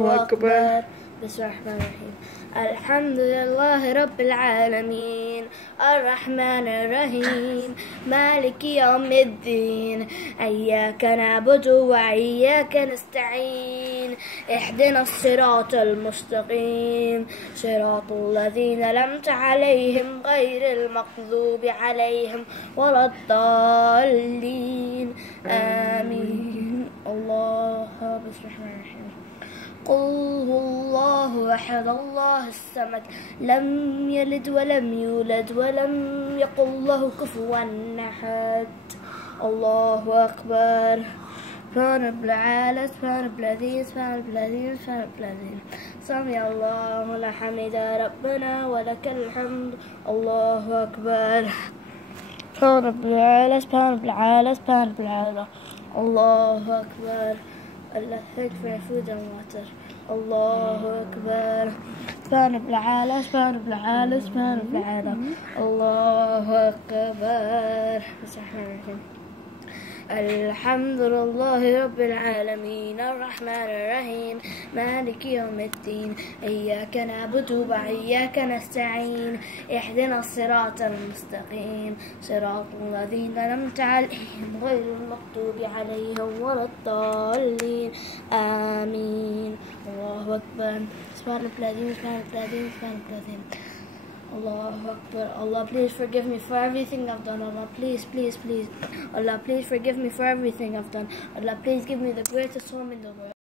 الله أكبر. بسم الله الرحمن الرحيم. الحمد لله رب العالمين الرحمن الرحيم مالك يوم الدين إياك نعبد وإياك نستعين اهدنا الصراط المستقيم صراط الذين أنعمت عليهم غير المغضوب عليهم ولا الضالين آمين. الله بسم الله الرحمن الرحيم. قل هو الله أحد الله الصمد لم يلد ولم يولد ولم يكن له كفوا أحد. الله أكبر. سبحان رب العالى سبحان رب العظيم سبحان رب العظيم سبحان رب العظيم سمع الله لمن حمده ربنا ولك الحمد. الله أكبر. سبحان رب العالى سبحان رب العالى سبحان رب العالى. الله أكبر. Allah, thank you for food and water. Allahu Akbar. سبحان رب العالى سبحان رب العالى سبحان رب العالى. الله أكبر. الحمد لله رب العالمين الرحمن الرحيم مالك يوم الدين إياك نعبد وإياك نستعين اهدنا الصراط المستقيم صراط الذين أنعمت عليهم غير المغضوب عليهم ولا الضالين آمين. الله أكبر. سبحان الله سبحان الله سبحان الله. Allah Akbar. Allah, please forgive me for everything I've done. Allah, please, please, please. Allah, please forgive me for everything I've done. Allah, please give me the greatest home in the world.